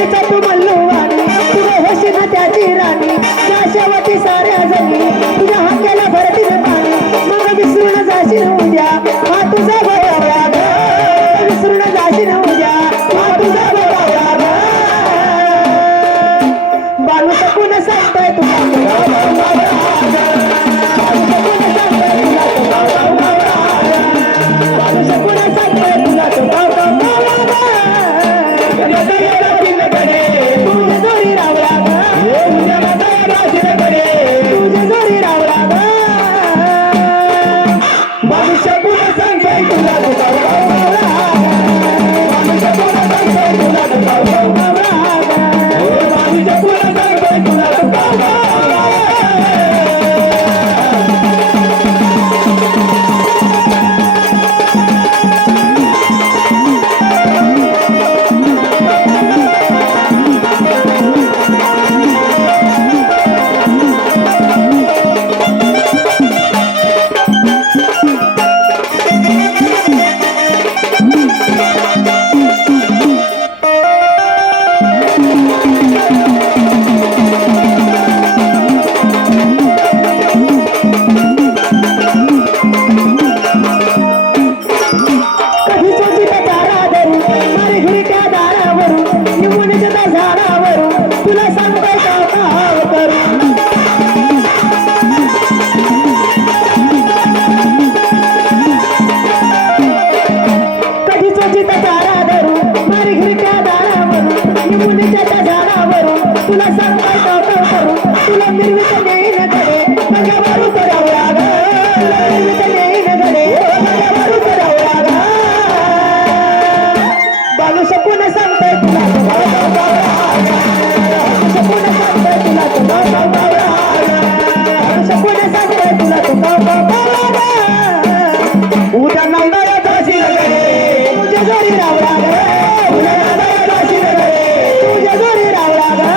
मुलीचा तू मल्लूवाणी तुझे होशी ना त्याची राणी शाश्वती साऱ्या जणी तुझ्या हाकेला भरतील पाणी मग विसरून जाशील उद्या हा तुझा गोळा ग विसरून जाशील उद्या हा तुझा गोळा ग बालू सकून सांगतोय तुला बालू सकून सांगतोय तुला तुला सांगताय करू तुला मिरवित नेईन गडे माझ्यावर उतरावया ग तुला मिरवित नेईन गडे माझ्यावर उतरावया ग बालू शकून सांगताय तुला शकून सांगताय तुला शकून सांगताय तुला उद्या नंदाया जाशील गडे तुझ्या घरी रावला ग उद्या नंदाया जाशील गडे तुझ्या घरी रावला ग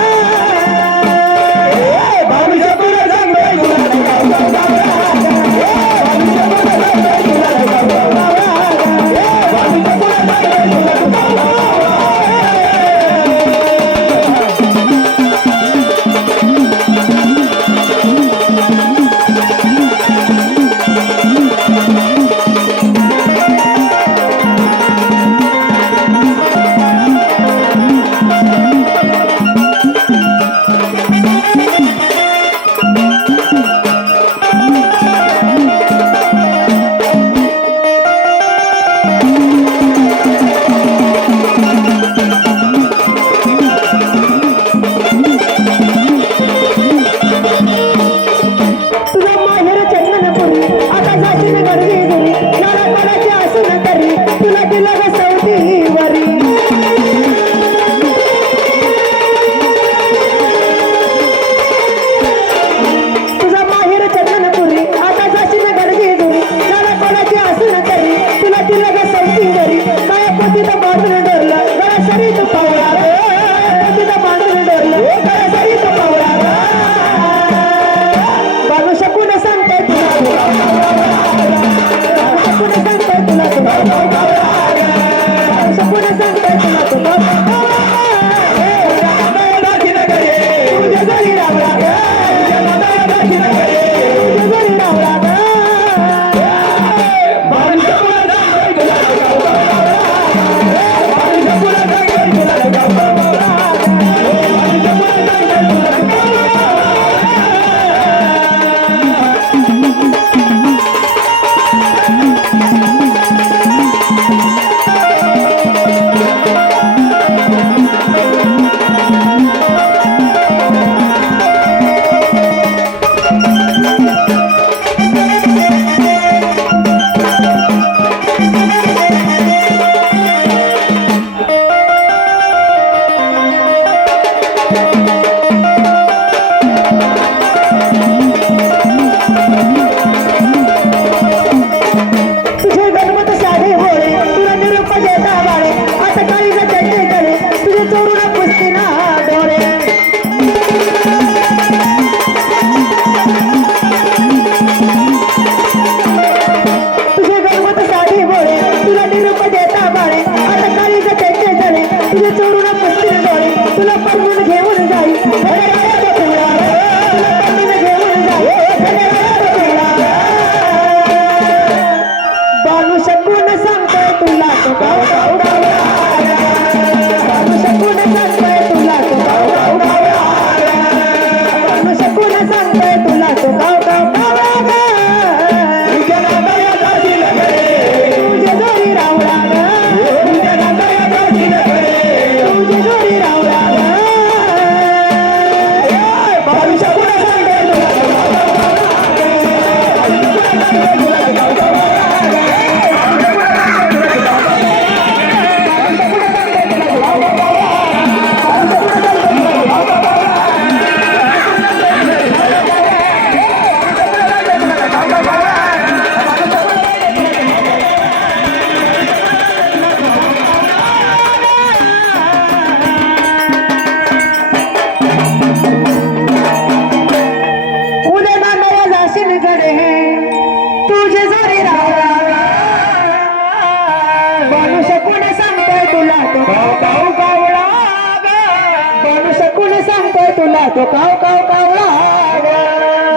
शकून सांगतोय तुला तो काव काव कावळा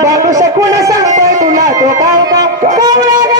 बाबू शकून सांगतोय तुला तो काव काव कावळा